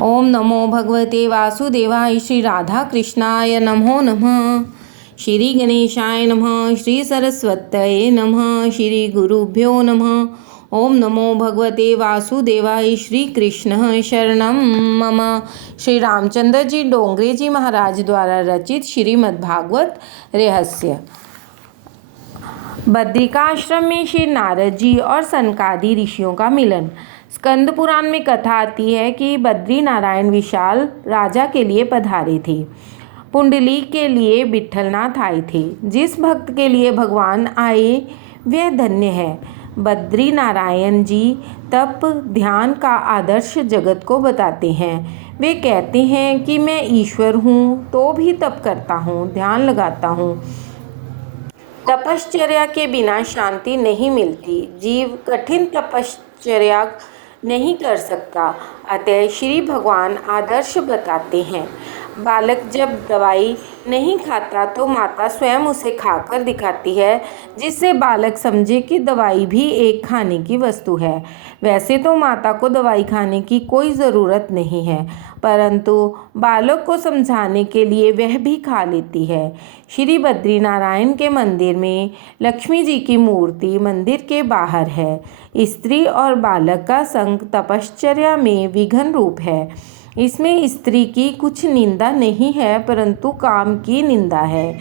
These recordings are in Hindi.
ओम नमो भगवते वासुदेवाय। श्री राधा कृष्णाय नमो नमः। श्री गणेशाय नमः। श्री सरस्वत्यै नमः। श्री गुरुभ्यो नमः। ओम नमो भगवते वासुदेवाय। श्री कृष्ण शरणम मम। श्री रामचंद्र जी डोंगरे जी महाराज द्वारा रचित श्रीमद्भागवत रहस्य। बद्रिकाश्रम में श्री नारद जी और सनकादि ऋषियों का मिलन। स्कंद पुराण में कथा आती है कि बद्री नारायण विशाल राजा के लिए पधारे थे। पुंडलीक के लिए विट्ठलनाथ आए थे। जिस भक्त के लिए भगवान आए वह धन्य है। बद्री नारायण जी तप ध्यान का आदर्श जगत को बताते हैं। वे कहते हैं कि मैं ईश्वर हूँ तो भी तप करता हूँ, ध्यान लगाता हूँ। तपश्चर्या के बिना शांति नहीं मिलती। जीव कठिन तपश्चर्या नहीं कर सकता। अतः श्री भगवान आदर्श बताते हैं। बालक जब दवाई नहीं खाता तो माता स्वयं उसे खाकर दिखाती है, जिससे बालक समझे कि दवाई भी एक खाने की वस्तु है। वैसे तो माता को दवाई खाने की कोई ज़रूरत नहीं है, परंतु बालक को समझाने के लिए वह भी खा लेती है। श्री बद्रीनारायण के मंदिर में लक्ष्मी जी की मूर्ति मंदिर के बाहर है। स्त्री और बालक का संग तपश्चर्या में विघ्न रूप है। इसमें स्त्री की कुछ निंदा नहीं है, परंतु काम की निंदा है।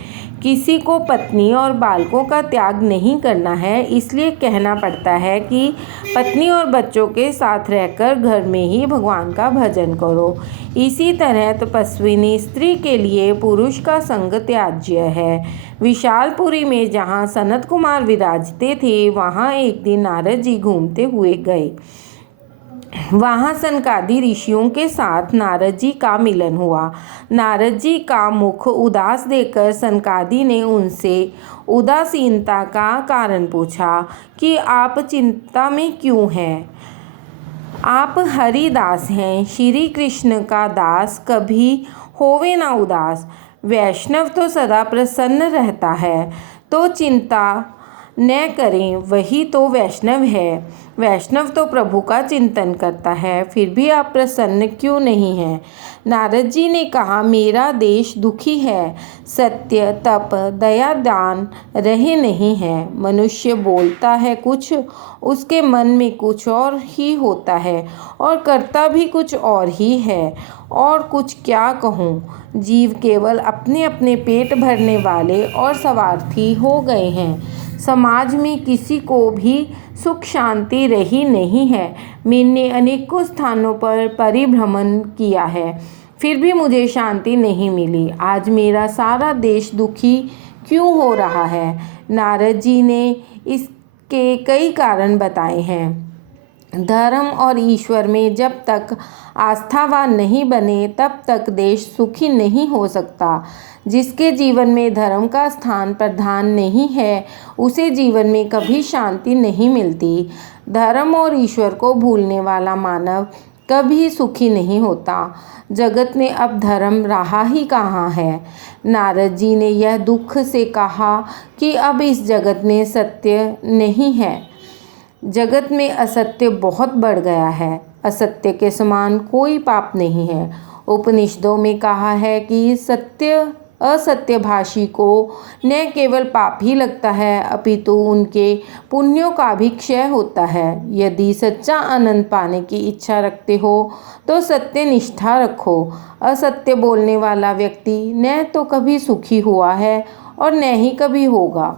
किसी को पत्नी और बालकों का त्याग नहीं करना है, इसलिए कहना पड़ता है कि पत्नी और बच्चों के साथ रहकर घर में ही भगवान का भजन करो। इसी तरह तपस्विनी स्त्री के लिए पुरुष का संग त्याज्य है। विशालपुरी में जहाँ सनत कुमार विराजते थे, वहाँ एक दिन नारद जी घूमते हुए गए। वहाँ सनकादि ऋषियों के साथ नारद जी का मिलन हुआ। नारद जी का मुख उदास देखकर सनकादि ने उनसे उदासीनता का कारण पूछा कि आप चिंता में क्यों हैं। आप हरिदास हैं, श्री कृष्ण का दास, कभी होवे ना उदास। वैष्णव तो सदा प्रसन्न रहता है, तो चिंता न करें, वही तो वैष्णव है। वैष्णव तो प्रभु का चिंतन करता है, फिर भी आप प्रसन्न क्यों नहीं हैं। नारद जी ने कहा, मेरा देश दुखी है। सत्य तप दया दान रहे नहीं हैं। मनुष्य बोलता है कुछ, उसके मन में कुछ और ही होता है और करता भी कुछ और ही है। और कुछ क्या कहूँ, जीव केवल अपने अपने पेट भरने वाले और स्वार्थी हो गए हैं। समाज में किसी को भी सुख शांति रही नहीं है। मैंने अनेकों स्थानों पर परिभ्रमण किया है, फिर भी मुझे शांति नहीं मिली। आज मेरा सारा देश दुखी क्यों हो रहा है। नारद जी ने इसके कई कारण बताए हैं। धर्म और ईश्वर में जब तक आस्थावान नहीं बने, तब तक देश सुखी नहीं हो सकता। जिसके जीवन में धर्म का स्थान प्रधान नहीं है, उसे जीवन में कभी शांति नहीं मिलती। धर्म और ईश्वर को भूलने वाला मानव कभी सुखी नहीं होता। जगत में अब धर्म रहा ही कहाँ है। नारद जी ने यह दुख से कहा कि अब इस जगत में सत्य नहीं है। जगत में असत्य बहुत बढ़ गया है। असत्य के समान कोई पाप नहीं है। उपनिषदों में कहा है कि असत्यभाषी को न केवल पाप ही लगता है, अपितु उनके पुण्यों का भी क्षय होता है। यदि सच्चा आनंद पाने की इच्छा रखते हो तो सत्य निष्ठा रखो। असत्य बोलने वाला व्यक्ति न तो कभी सुखी हुआ है और न ही कभी होगा।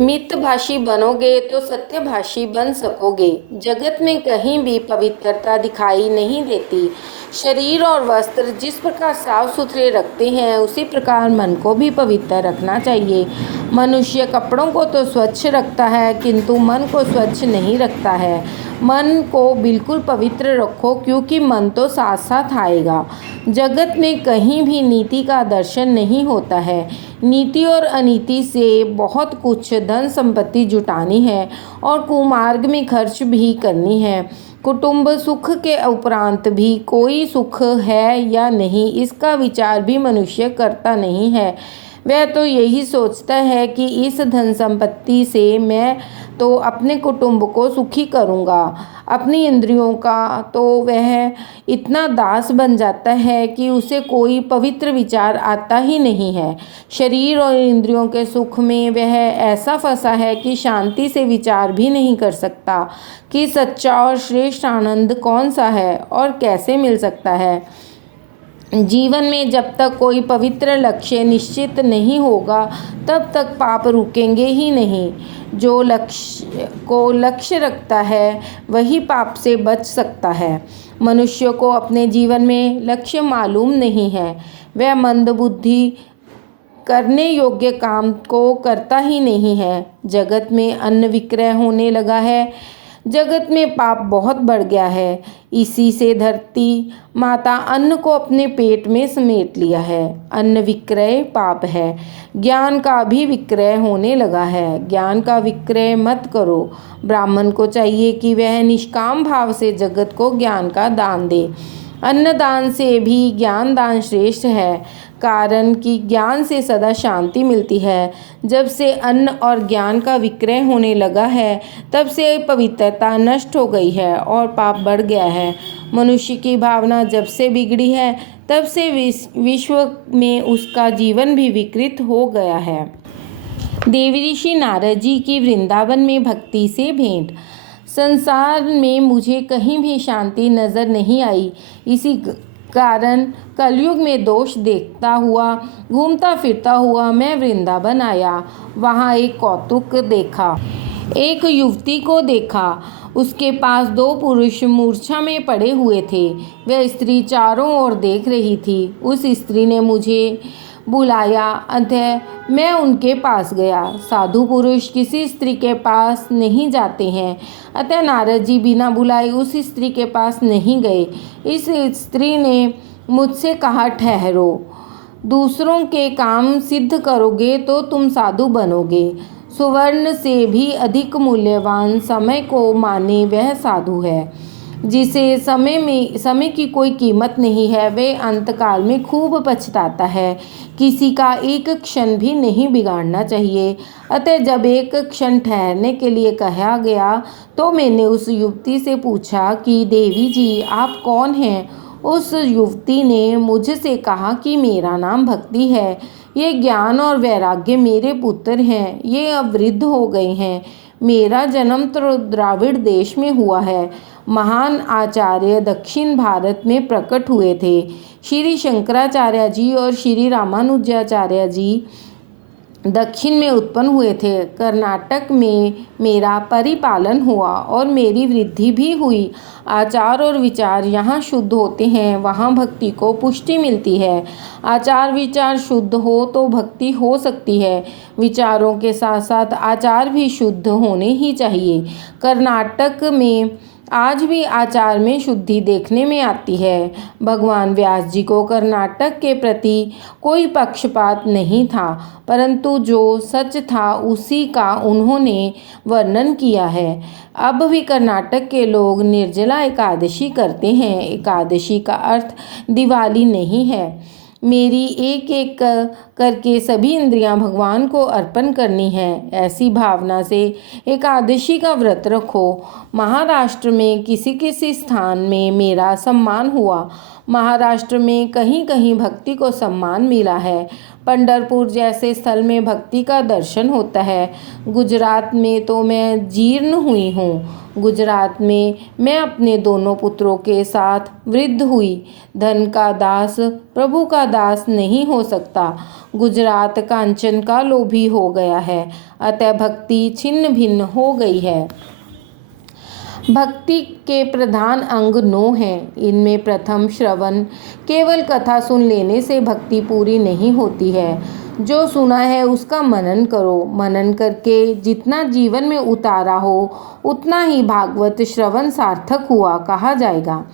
मितभाषी बनोगे तो सत्यभाषी बन सकोगे। जगत में कहीं भी पवित्रता दिखाई नहीं देती। शरीर और वस्त्र जिस प्रकार साफ सुथरे रखते हैं, उसी प्रकार मन को भी पवित्र रखना चाहिए। मनुष्य कपड़ों को तो स्वच्छ रखता है, किंतु मन को स्वच्छ नहीं रखता है। मन को बिल्कुल पवित्र रखो, क्योंकि मन तो साथ साथ आएगा। जगत में कहीं भी नीति का दर्शन नहीं होता है। नीति और अनीति से बहुत कुछ धन संपत्ति जुटानी है और कुमार्ग में खर्च भी करनी है। कुटुंब सुख के उपरांत भी कोई सुख है या नहीं, इसका विचार भी मनुष्य करता नहीं है। वह तो यही सोचता है कि इस धन संपत्ति से मैं तो अपने कुटुंब को सुखी करूँगा। अपनी इंद्रियों का तो वह इतना दास बन जाता है कि उसे कोई पवित्र विचार आता ही नहीं है। शरीर और इंद्रियों के सुख में वह ऐसा फंसा है कि शांति से विचार भी नहीं कर सकता कि सच्चा और श्रेष्ठ आनंद कौन सा है और कैसे मिल सकता है। जीवन में जब तक कोई पवित्र लक्ष्य निश्चित नहीं होगा तब तक पाप रुकेंगे ही नहीं। जो लक्ष्य रखता है वही पाप से बच सकता है। मनुष्य को अपने जीवन में लक्ष्य मालूम नहीं है। वह मंदबुद्धि करने योग्य काम को करता ही नहीं है। जगत में अन्न विक्रय होने लगा है। जगत में पाप बहुत बढ़ गया है। इसी से धरती माता अन्न को अपने पेट में समेट लिया है। अन्न विक्रय पाप है। ज्ञान का भी विक्रय होने लगा है। ज्ञान का विक्रय मत करो। ब्राह्मण को चाहिए कि वह निष्काम भाव से जगत को ज्ञान का दान दे। अन्नदान से भी ज्ञान दान श्रेष्ठ है, कारण कि ज्ञान से सदा शांति मिलती है। जब से अन्न और ज्ञान का विक्रय होने लगा है तब से पवित्रता नष्ट हो गई है और पाप बढ़ गया है। मनुष्य की भावना जब से बिगड़ी है तब से विश्व में उसका जीवन भी विकृत हो गया है। देवी ऋषि नारद जी की वृंदावन में भक्ति से भेंट। संसार में मुझे कहीं भी शांति नज़र नहीं आई। इसी कारण कलयुग में दोष देखता हुआ घूमता फिरता हुआ मैं वृंदावन आया। वहाँ एक कौतुक देखा। एक युवती को देखा। उसके पास 2 पुरुष मूर्छा में पड़े हुए थे। वह स्त्री चारों ओर देख रही थी। उस स्त्री ने मुझे बुलाया, अतः मैं उनके पास गया। साधु पुरुष किसी स्त्री के पास नहीं जाते हैं, अतः नारद जी बिना बुलाए उस स्त्री के पास नहीं गए। इस स्त्री ने मुझसे कहा, ठहरो, दूसरों के काम सिद्ध करोगे तो तुम साधु बनोगे। सुवर्ण से भी अधिक मूल्यवान समय को माने वह साधु है। जिसे समय की कोई कीमत नहीं है, वे अंतकाल में खूब पछताता है। किसी का एक क्षण भी नहीं बिगाड़ना चाहिए। अतः जब एक क्षण ठहरने के लिए कहा गया तो मैंने उस युवती से पूछा कि देवी जी आप कौन हैं। उस युवती ने मुझसे कहा कि मेरा नाम भक्ति है। ये ज्ञान और वैराग्य मेरे पुत्र हैं। ये अब वृद्ध हो गए हैं। मेरा जन्म तो द्राविड़ देश में हुआ है। महान आचार्य दक्षिण भारत में प्रकट हुए थे। श्री शंकराचार्य जी और श्री रामानुजाचार्य जी दक्षिण में उत्पन्न हुए थे। कर्नाटक में मेरा परिपालन हुआ और मेरी वृद्धि भी हुई। आचार और विचार यहाँ शुद्ध होते हैं, वहाँ भक्ति को पुष्टि मिलती है। आचार विचार शुद्ध हो तो भक्ति हो सकती है। विचारों के साथ साथ आचार भी शुद्ध होने ही चाहिए। कर्नाटक में आज भी आचार में शुद्धि देखने में आती है। भगवान व्यास जी को कर्नाटक के प्रति कोई पक्षपात नहीं था, परंतु जो सच था उसी का उन्होंने वर्णन किया है। अब भी कर्नाटक के लोग निर्जला एकादशी करते हैं। एकादशी का अर्थ दिवाली नहीं है। मेरी एक एक करके सभी इंद्रियां भगवान को अर्पण करनी है। ऐसी भावना से एकादशी का व्रत रखो। महाराष्ट्र में किसी किसी स्थान में मेरा सम्मान हुआ। महाराष्ट्र में कहीं कहीं भक्ति को सम्मान मिला है। पंढरपुर जैसे स्थल में भक्ति का दर्शन होता है। गुजरात में तो मैं जीर्ण हुई हूँ। गुजरात में मैं अपने दोनों पुत्रों के साथ वृद्ध हुई। धन का दास प्रभु का दास नहीं हो सकता। गुजरात कांचन का लोभी हो गया है, अतः भक्ति छिन्न भिन्न हो गई है। भक्ति के प्रधान अंग 9 हैं। इनमें प्रथम श्रवण। केवल कथा सुन लेने से भक्ति पूरी नहीं होती है। जो सुना है उसका मनन करो। मनन करके जितना जीवन में उतारा हो उतना ही भागवत श्रवण सार्थक हुआ कहा जाएगा।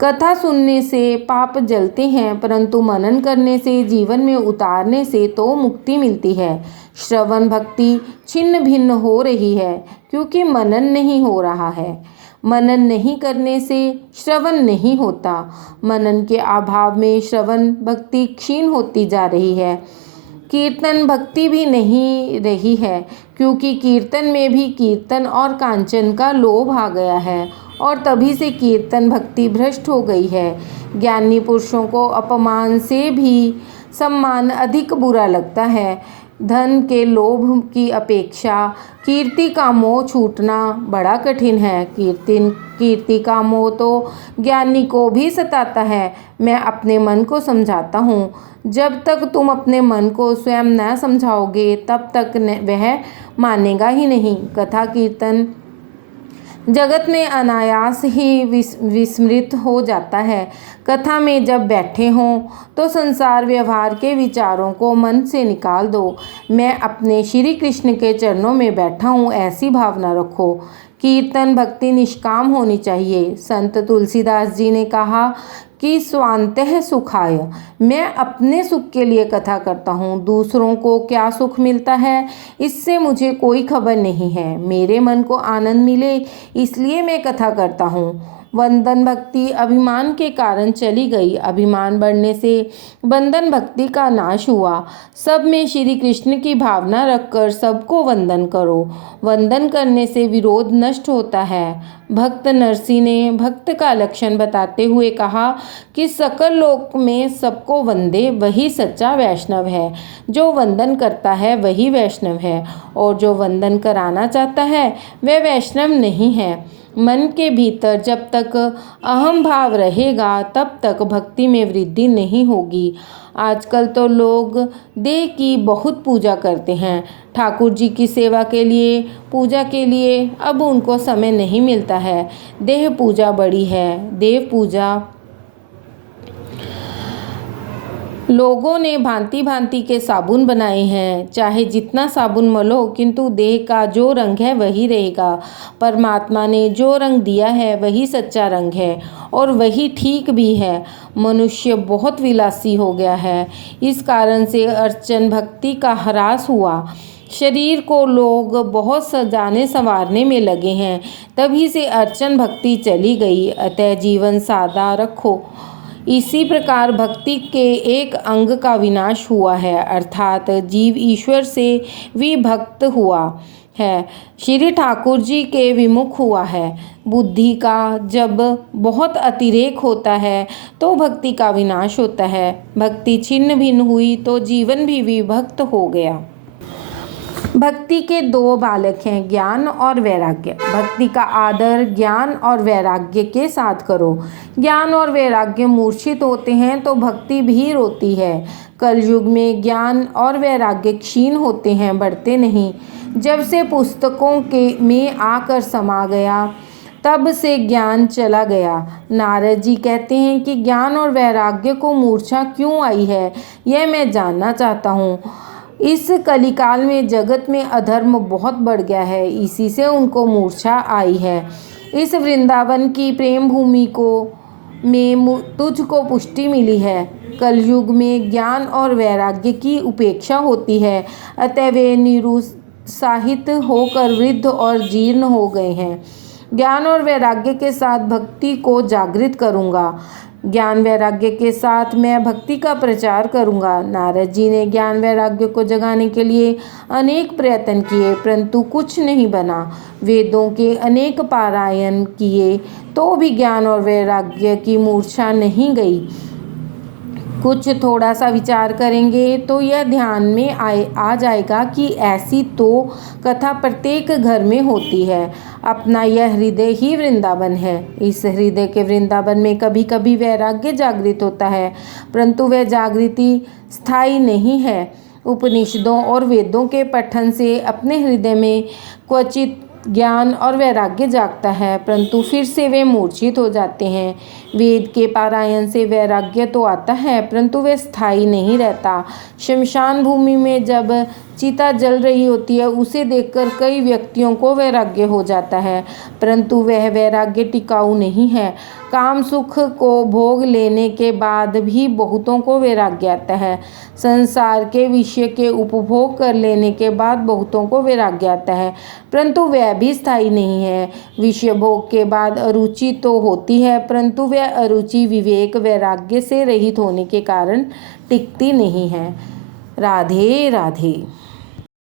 कथा सुनने से पाप जलते हैं, परंतु मनन करने से जीवन में उतारने से तो मुक्ति मिलती है। श्रवण भक्ति छिन्न भिन्न हो रही है क्योंकि मनन नहीं हो रहा है। मनन नहीं करने से श्रवण नहीं होता। मनन के अभाव में श्रवण भक्ति क्षीण होती जा रही है। कीर्तन भक्ति भी नहीं रही है, क्योंकि कीर्तन में भी कीर्तन और कांचन का लोभ आ गया है और तभी से कीर्तन भक्ति भ्रष्ट हो गई है। ज्ञानी पुरुषों को अपमान से भी सम्मान अधिक बुरा लगता है। धन के लोभ की अपेक्षा कीर्ति का मोह छूटना बड़ा कठिन है। कीर्ति का मोह तो ज्ञानी को भी सताता है। मैं अपने मन को समझाता हूँ, जब तक तुम अपने मन को स्वयं न समझाओगे तब तक वह मानेगा ही नहीं। कथा कीर्तन जगत में अनायास ही विस्मृत हो जाता है। कथा में जब बैठे हों तो संसार व्यवहार के विचारों को मन से निकाल दो। मैं अपने श्री कृष्ण के चरणों में बैठा हूँ, ऐसी भावना रखो। कीर्तन भक्ति निष्काम होनी चाहिए। संत तुलसीदास जी ने कहा कि स्वांतः सुखाय, मैं अपने सुख के लिए कथा करता हूँ, दूसरों को क्या सुख मिलता है इससे मुझे कोई खबर नहीं है। मेरे मन को आनंद मिले इसलिए मैं कथा करता हूँ। वंदन भक्ति अभिमान के कारण चली गई। अभिमान बढ़ने से बंधन भक्ति का नाश हुआ। सब में श्री कृष्ण की भावना रखकर सबको वंदन करो। वंदन करने से विरोध नष्ट होता है। भक्त नरसी ने भक्त का लक्षण बताते हुए कहा कि सकल लोक में सबको वंदे वही सच्चा वैष्णव है। जो वंदन करता है वही वैष्णव है और जो वंदन कराना चाहता है वह वैष्णव नहीं है। मन के भीतर जब तक अहम भाव रहेगा तब तक भक्ति में वृद्धि नहीं होगी। आजकल तो लोग देह की बहुत पूजा करते हैं। ठाकुर जी की सेवा के लिए, पूजा के लिए अब उनको समय नहीं मिलता है। देह पूजा बड़ी है। देव पूजा लोगों ने भांति भांति के साबुन बनाए हैं। चाहे जितना साबुन मलो, किंतु देह का जो रंग है वही रहेगा। परमात्मा ने जो रंग दिया है वही सच्चा रंग है और वही ठीक भी है। मनुष्य बहुत विलासी हो गया है। इस कारण से अर्चन भक्ति का ह्रास हुआ। शरीर को लोग बहुत सजाने संवारने में लगे हैं, तभी से अर्चन भक्ति चली गई। अतः जीवन सादा रखो। इसी प्रकार भक्ति के एक अंग का विनाश हुआ है, अर्थात जीव ईश्वर से विभक्त हुआ है, श्री ठाकुर जी के विमुख हुआ है। बुद्धि का जब बहुत अतिरेक होता है तो भक्ति का विनाश होता है। भक्ति छिन्न भिन्न हुई तो जीवन भी विभक्त हो गया। भक्ति के दो बालक हैं, ज्ञान और वैराग्य। भक्ति का आदर ज्ञान और वैराग्य के साथ करो। ज्ञान और वैराग्य मूर्छित होते हैं तो भक्ति भी रोती है। कलयुग में ज्ञान और वैराग्य क्षीण होते हैं, बढ़ते नहीं। जब से पुस्तकों के में आकर समा गया तब से ज्ञान चला गया। नारद जी कहते हैं कि ज्ञान और वैराग्य को मूर्छा क्यों आई है, यह मैं जानना चाहता हूँ। इस कलिकाल में जगत में अधर्म बहुत बढ़ गया है, इसी से उनको मूर्छा आई है। इस वृंदावन की प्रेम भूमि को में तुझको पुष्टि मिली है। कलयुग में ज्ञान और वैराग्य की उपेक्षा होती है, अतः वे निरुत्साहित होकर वृद्ध और जीर्ण हो गए हैं। ज्ञान और वैराग्य के साथ भक्ति को जागृत करूँगा। ज्ञान वैराग्य के साथ मैं भक्ति का प्रचार करूंगा। नारद जी ने ज्ञान वैराग्य को जगाने के लिए अनेक प्रयत्न किए, परंतु कुछ नहीं बना। वेदों के अनेक पारायण किए तो भी ज्ञान और वैराग्य की मूर्छा नहीं गई। कुछ थोड़ा सा विचार करेंगे तो यह ध्यान में आ जाएगा कि ऐसी तो कथा प्रत्येक घर में होती है। अपना यह हृदय ही वृंदावन है। इस हृदय के वृंदावन में कभी कभी वैराग्य जागृत होता है, परंतु वह जागृति स्थायी नहीं है। उपनिषदों और वेदों के पठन से अपने हृदय में क्वचित ज्ञान और वैराग्य जागता है, परंतु फिर से वे मूर्छित हो जाते हैं। वेद के पारायण से वैराग्य तो आता है, परंतु वह स्थायी नहीं रहता। शमशान भूमि में जब चिता जल रही होती है, उसे देखकर कई व्यक्तियों को वैराग्य हो जाता है, परंतु वह वैराग्य टिकाऊ नहीं है। काम सुख को भोग लेने के बाद भी बहुतों को वैराग्य आता है। संसार के विषय के उपभोग कर लेने के बाद बहुतों को वैराग्य आता है, परंतु वह भी स्थायी नहीं है। विषय भोग के बाद अरुचि तो होती है, परंतु वह अरुचि विवेक वैराग्य से रहित होने के कारण टिकती नहीं है। राधे राधे।